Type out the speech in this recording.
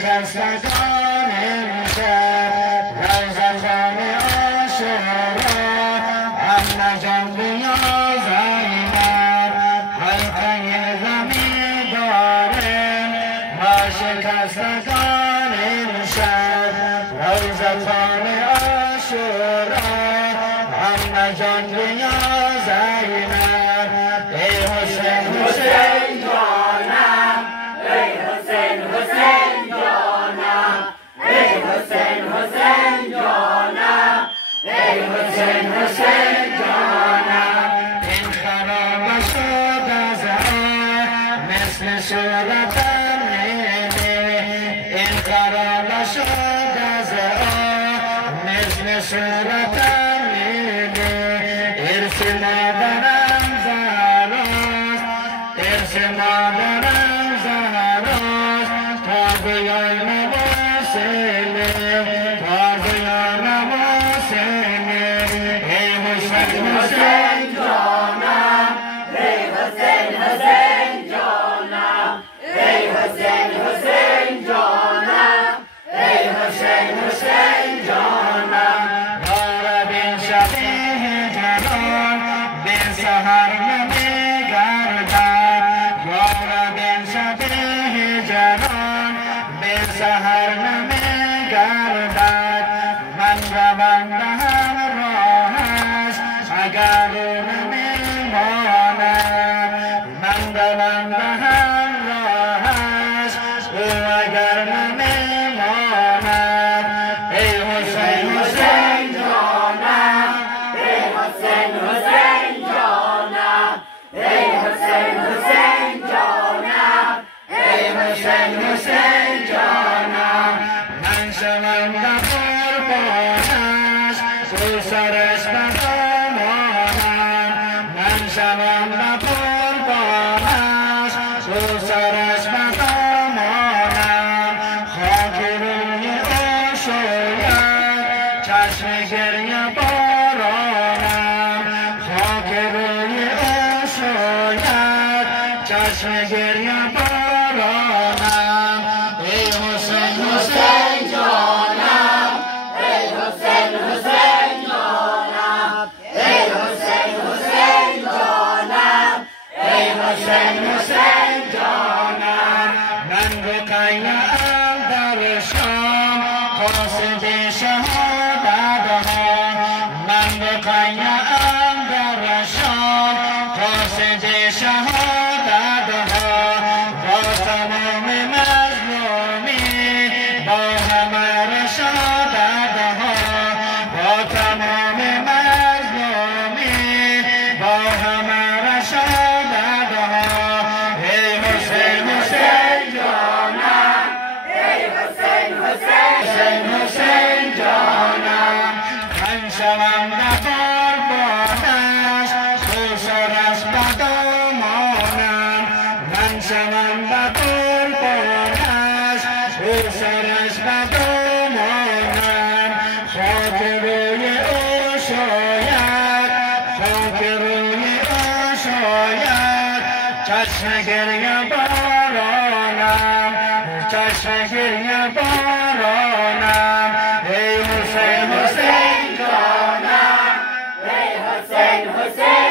شکستگان امشب روزتان عاشورا امن جان بیا زینب حلقه زمین داره ما شکستگان امشب روزتان عاشورا امن جان بیا زینب ای حسین حسین جانم ای حسین حسین جانم ای حسین حسین جانم ای حسین حسین جانم این خراب شد از مثل صورتم نیمی این خراب شد از مثل صورتم نیمی ارث مادرم زهراست ارث مادرم زهراست تا بیای نواسیلی تا بیای نواسیلی ای حسین حسین جانم ای حسین حسین جانم ای حسین حسین جانم ای حسین حسین جانم یارب این شبیه جلال به سحر نمیگردد یارب این شبیه جلال به سحر نمیگردد من روم به همراهش اگر او نمیماند من روم به همراهش او اگر نمیماند ای حسین حسین جانم ای حسین حسین جانم ای حسین حسین جانم ای حسین حسین جانم من شوم به قربانش او سرش به دامانم من شوم به قربانش او سرش به دامانم خاک روی او شوید چشم گریه بارانم خاک روی او شوید چشم گریه بارانم ای حسین حسین جانم ای حسین حسین جانم ای حسین حسین جانم ای حسین حسین جانم من رقیه ام در شام قاصد شهادت ها من رقیه ام در شام قاصد شهادت ها با تمام مظلومی با همه رشادت ها با تمام مظلومی با همه رشادت ها ای حسین حسین جانم ای حسین حسین حسین جانم من شوم به قربانش او سرش به دامانم من شوم به قربانش او سرش به دامانم خاک روی او شاید خاک روی او شاید چشم گریه بارانم چشم گریه بارانم ای حسین حسین جانم ای حسین حسین